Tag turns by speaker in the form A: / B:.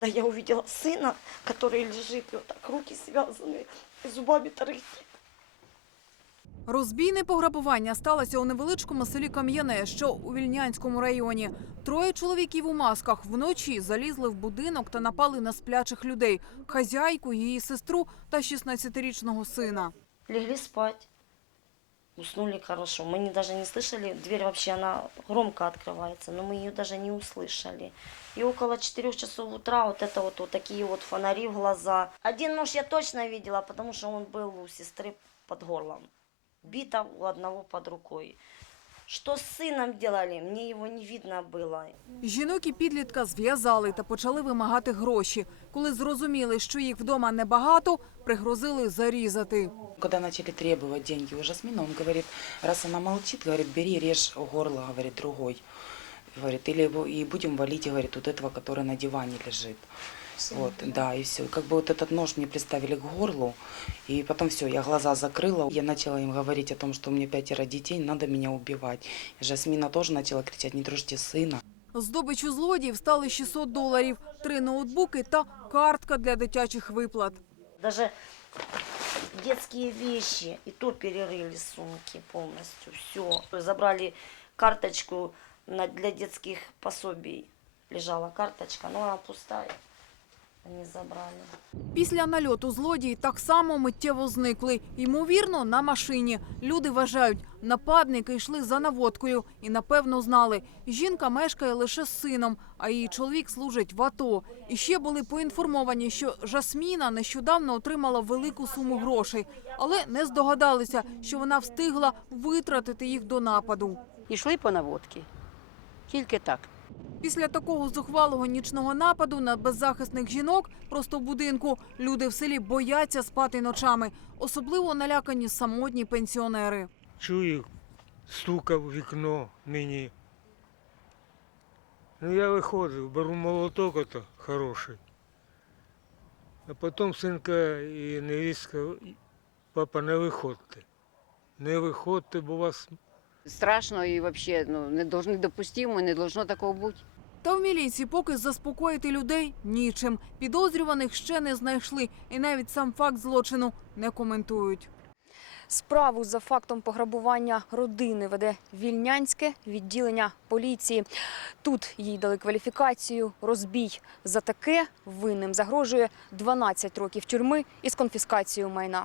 A: Да, я увидела сына, который лежит, и вот так руки связаны, и зубами торчит.
B: Розбійне пограбування сталося у невеличкому селі Кам'яне, що у Вільнянському районі. Троє чоловіків у масках вночі залізли в будинок та напали на сплячих людей: хазяйку, її сестру та 16-річного сина.
A: Легли спать. Уснули хорошо. Мы не, даже не слышали, дверь вообще, она громко открывается, но мы ее даже не услышали. И около 4 часов утра вот это вот, вот такие вот фонари в глаза. Один нож я точно видела, потому что он был у сестры под горлом. Бита у одного под рукой. Что с сыном делали, мне его не видно было.
B: Жінок і підлітка зв'язали та почали вимагати гроші. Коли зрозуміли, що їх вдома небагато, пригрозили зарізати.
C: Когда начали требовать деньги у Жасмина, он говорит, раз она молчит, говорит, бери, режь горло, говорит, другой. Говорит, или его- и будем валить, говорит, вот этого, который на диване лежит. Вот, да, и все. Как бы вот этот нож мне приставили к горлу, и потом все, я глаза закрыла. Я начала им говорить о том, что у меня пятеро детей, надо меня убивать. И Жасмина тоже начала кричать, не дружьте сына.
B: Здобичу злодіїв стали 600 доларів, три ноутбуки та картка для дитячих виплат.
A: Даже детские вещи, и то перерыли сумки полностью, все. Забрали карточку на- для детских пособий. Лежала карточка, но она пустая. Они забрали.
B: Після нальоту злодії так само миттєво зникли. Ймовірно, на машині. Люди вважають, нападники йшли за наводкою і напевно знали. Жінка мешкає лише з сином, а її чоловік служить в АТО. І ще були поінформовані, що Жасміна нещодавно отримала велику суму грошей, але не здогадалися, що вона встигла витратити їх до нападу.
D: Йшли по наводки. Тільки так.
B: Після такого зухвалого нічного нападу на беззахисних жінок просто в будинку люди в селі бояться спати ночами. Особливо налякані самотні пенсіонери.
E: чую, стукав в вікно мені. Ну я виходив, беру молоток ото хороший. А потім синка і невістка, папа, не виходьте. Не виходьте, бо вас
D: Страшно і взагалі ну, не должно допустимо, не должно такого бути.
B: Та в міліції поки заспокоїти людей нічим. Підозрюваних ще не знайшли, і навіть сам факт злочину не коментують.
F: Справу за фактом пограбування родини веде вільнянське відділення поліції. Тут їй дали кваліфікацію розбій. За таке винним загрожує 12 років тюрми із конфіскацією майна.